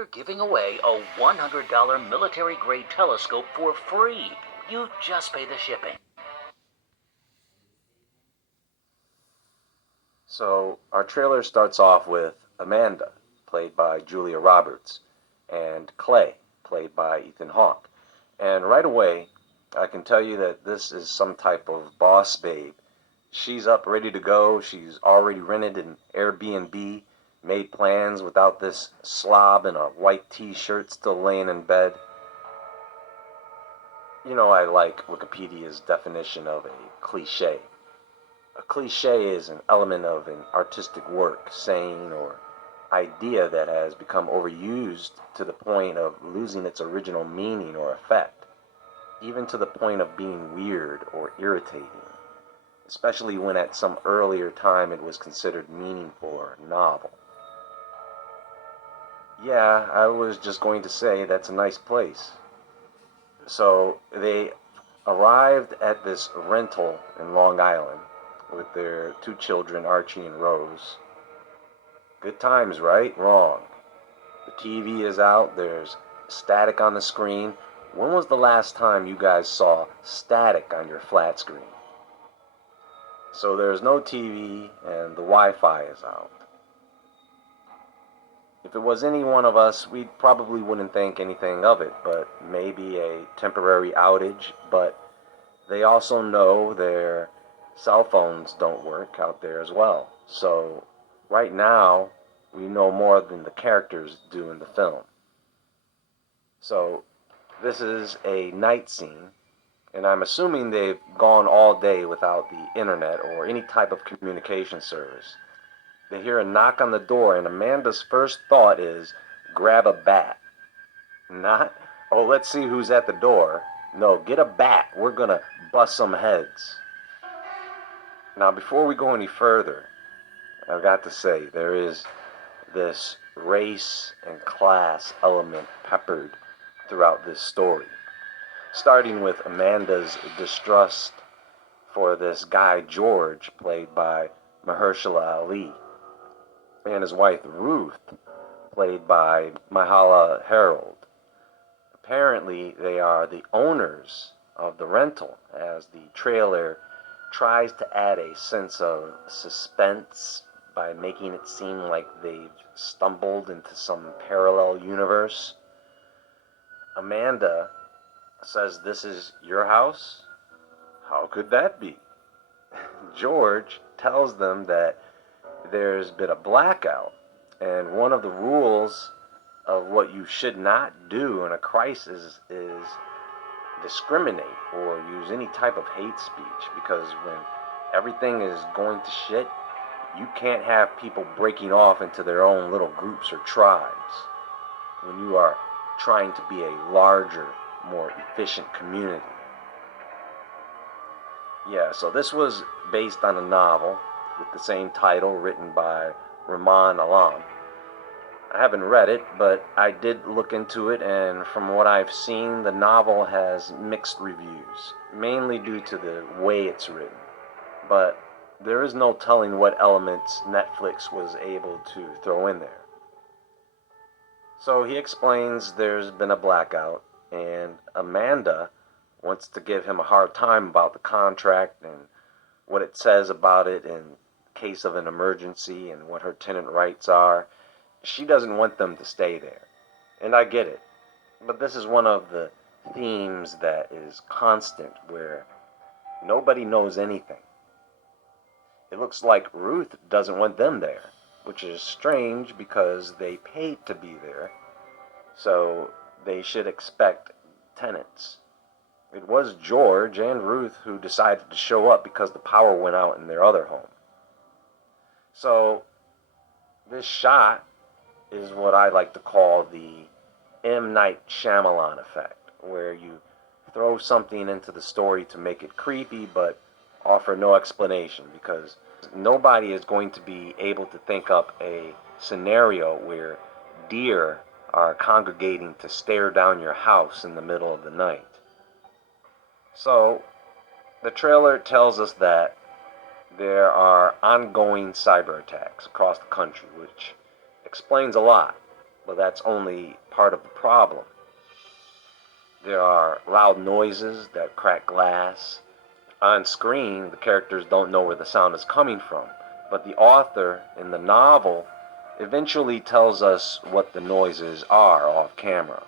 we're giving away a $100 military-grade telescope for free. You just pay the shipping. So our trailer starts off with Amanda, played by Julia Roberts, and Clay, played by Ethan Hawke. And right away, I can tell you that this is some type of boss babe. She's up ready to go. She's already rented an Airbnb, made plans without this slob in a white t-shirt still laying in bed. You know, I like Wikipedia's definition of a cliche. A cliche is an element of an artistic work, saying, or idea that has become overused to the point of losing its original meaning or effect, even to the point of being weird or irritating, especially when at some earlier time it was considered meaningful or novel. Yeah, I was just going to say that's a nice place. So they arrived at this rental in Long Island with their two children, Archie and Rose. Good times, right? Wrong. The TV is out, there's static on the screen. When was the last time you guys saw static on your flat screen? So there's no TV and the Wi-Fi is out. If it was any one of us, we probably wouldn't think anything of it, but maybe a temporary outage. But they also know their cell phones don't work out there as well. So right now, we know more than the characters do in the film. So this is a night scene, and I'm assuming they've gone all day without the internet or any type of communication service. They hear a knock on the door, and Amanda's first thought is, grab a bat. Not, oh, let's see who's at the door. No, get a bat. We're going to bust some heads. Now, before we go any further, I've got to say, there is this race and class element peppered throughout this story. Starting with Amanda's distrust for this guy, George, played by Mahershala Ali, and his wife Ruth, played by Myha'la Herrold. Apparently, they are the owners of the rental, as the trailer tries to add a sense of suspense by making it seem like they've stumbled into some parallel universe. Amanda says, "This is your house? How could that be?" George tells them that there's been a blackout, and one of the rules of what you should not do in a crisis is discriminate or use any type of hate speech, because when everything is going to shit, you can't have people breaking off into their own little groups or tribes when you are trying to be a larger, more efficient community. Yeah, so this was based on a novel with the same title, written by Rahman Alam. I haven't read it, but I did look into it, and from what I've seen, the novel has mixed reviews, mainly due to the way it's written. But there is no telling what elements Netflix was able to throw in there. So he explains there's been a blackout, and Amanda wants to give him a hard time about the contract and what it says about it in case of an emergency and what her tenant rights are. She doesn't want them to stay there, and I get it. But this is one of the themes that is constant, where nobody knows anything. It looks like Ruth doesn't want them there, which is strange because they paid to be there, so they should expect tenants. It was George and Ruth who decided to show up because the power went out in their other home. So this shot is what I like to call the M. Night Shyamalan effect, where you throw something into the story to make it creepy but offer no explanation, because nobody is going to be able to think up a scenario where deer are congregating to stare down your house in the middle of the night. So the trailer tells us that there are ongoing cyber attacks across the country, which explains a lot. but that's only part of the problem. There are loud noises that crack glass. On screen, the characters don't know where the sound is coming from, but the author in the novel eventually tells us what the noises are off camera.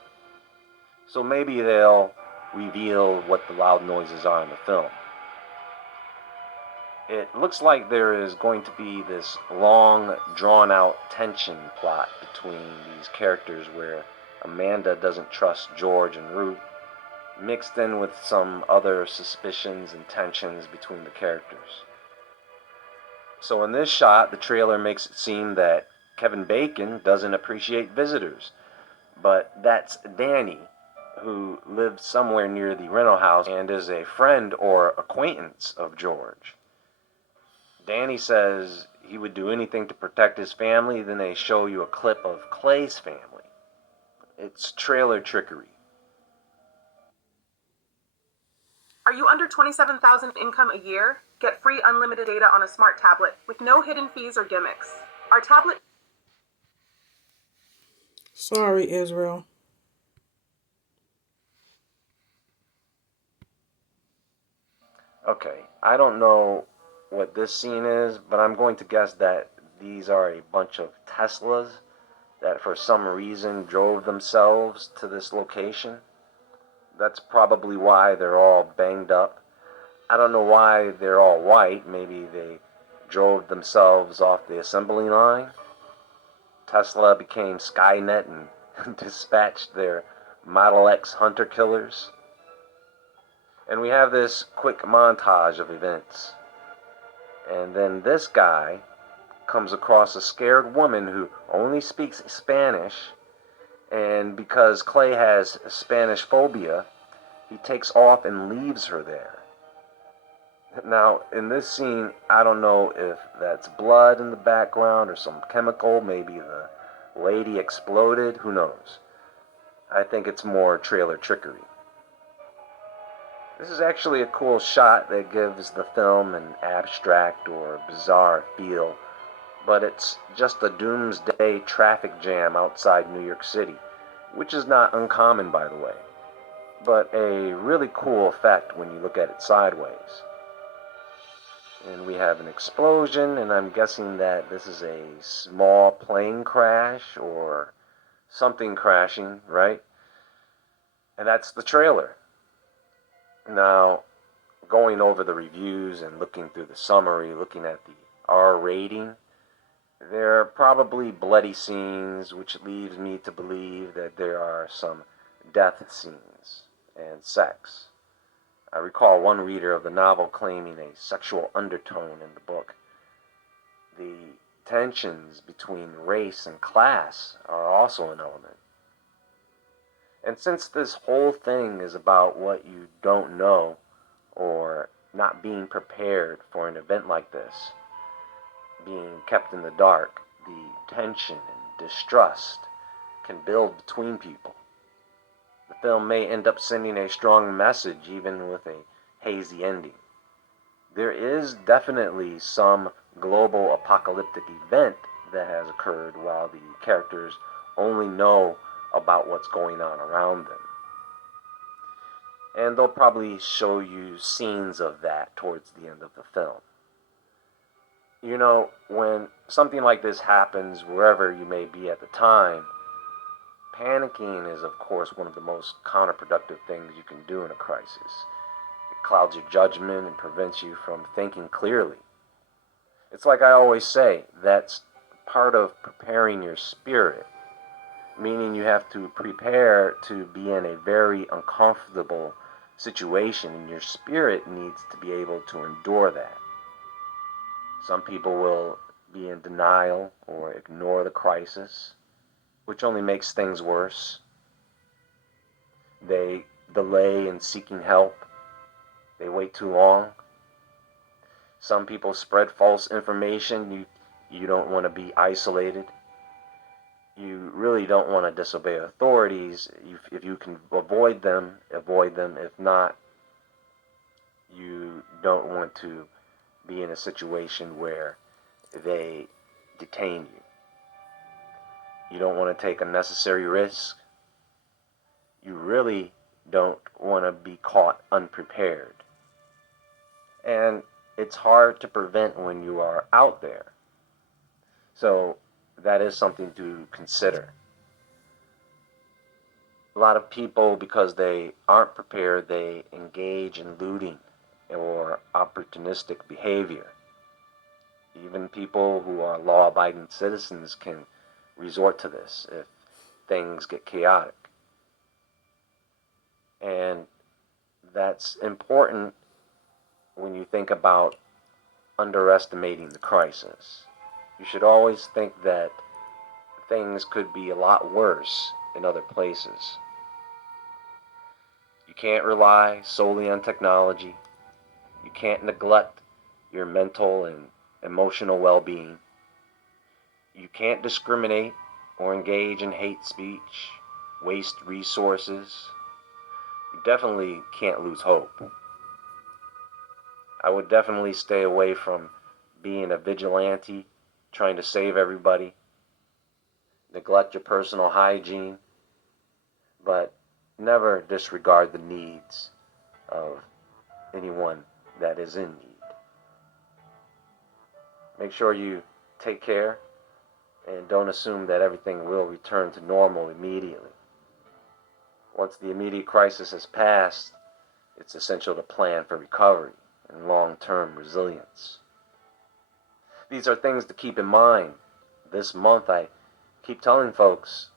So maybe they'll reveal what the loud noises are in the film. It looks like there is going to be this long, drawn-out tension plot between these characters where Amanda doesn't trust George and Ruth, mixed in with some other suspicions and tensions between the characters. So in this shot, the trailer makes it seem that Kevin Bacon doesn't appreciate visitors, but that's Danny, who lives somewhere near the rental house and is a friend or acquaintance of George. Danny says he would do anything to protect his family, then they show you a clip of Clay's family. It's trailer trickery. Are you under $27,000 income a year? Get free unlimited data on a smart tablet with no hidden fees or gimmicks. Our tablet... Sorry, Israel. Okay, I don't know what this scene is, but I'm going to guess that these are a bunch of Teslas that for some reason drove themselves to this location. That's probably why they're all banged up. I don't know why they're all white. Maybe they drove themselves off the assembly line. Tesla became Skynet and dispatched their Model X hunter killers. And we have this quick montage of events. And then this guy comes across a scared woman who only speaks Spanish, and because Clay has Spanish phobia, he takes off and leaves her there. Now, in this scene, I don't know if that's blood in the background or some chemical, maybe the lady exploded, who knows. I think it's more trailer trickery. This is actually a cool shot that gives the film an abstract or bizarre feel, but it's just a doomsday traffic jam outside New York City, which is not uncommon, by the way, but a really cool effect when you look at it sideways. And we have an explosion, and I'm guessing that this is a small plane crash or something crashing, right? And that's the trailer. Now, going over the reviews and looking through the summary, looking at the R rating, there are probably bloody scenes, which leads me to believe that there are some death scenes and sex. I recall one reader of the novel claiming a sexual undertone in the book. The tensions between race and class are also an element. And since this whole thing is about what you don't know or not being prepared for an event like this, being kept in the dark, the tension and distrust can build between people. The film may end up sending a strong message even with a hazy ending. There is definitely some global apocalyptic event that has occurred while the characters only know about what's going on around them. And they'll probably show you scenes of that towards the end of the film. You know, when something like this happens, wherever you may be at the time, panicking is, of course, one of the most counterproductive things you can do in a crisis. It clouds your judgment and prevents you from thinking clearly. It's like I always say, that's part of preparing your spirit, meaning you have to prepare to be in a very uncomfortable situation, and your spirit needs to be able to endure that. Some people will be in denial or ignore the crisis, which only makes things worse. They delay in seeking help. They wait too long. Some people spread false information. You don't want to be isolated. You really don't want to disobey authorities. If you can avoid them, avoid them. If not, you don't want to be in a situation where they detain you. You don't want to take unnecessary risk. You really don't want to be caught unprepared. And it's hard to prevent when you are out there. So that is something to consider. A lot of people, because they aren't prepared, they engage in looting or opportunistic behavior. Even people who are law-abiding citizens can resort to this if things get chaotic. And that's important when you think about underestimating the crisis. You should always think that things could be a lot worse in other places. You can't rely solely on technology. You can't neglect your mental and emotional well-being. You can't discriminate or engage in hate speech, waste resources. You definitely can't lose hope. I would definitely stay away from being a vigilante, trying to save everybody. Neglect your personal hygiene, but never disregard the needs of anyone that is in need. Make sure you take care and don't assume that everything will return to normal immediately. Once the immediate crisis has passed, it's essential to plan for recovery and long-term resilience. These are things to keep in mind. This month, I keep telling folks,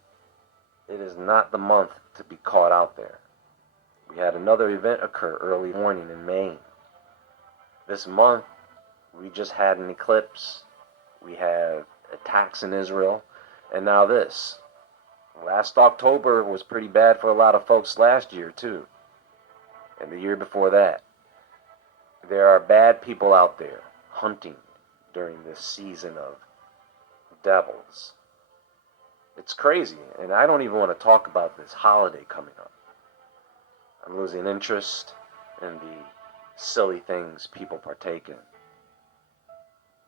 it is not the month to be caught out there. We had another event occur early morning in Maine. This month, we just had an eclipse. We have attacks in Israel, and now this. Last October was pretty bad for a lot of folks last year, too, and the year before that. There are bad people out there hunting during this season of devils. It's crazy, and I don't even want to talk about this holiday coming up. I'm losing interest in the silly things people partake in.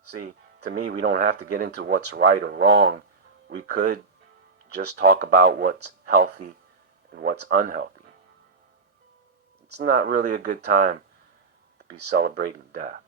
See, to me, we don't have to get into what's right or wrong. We could just talk about what's healthy and what's unhealthy. It's not really a good time to be celebrating death.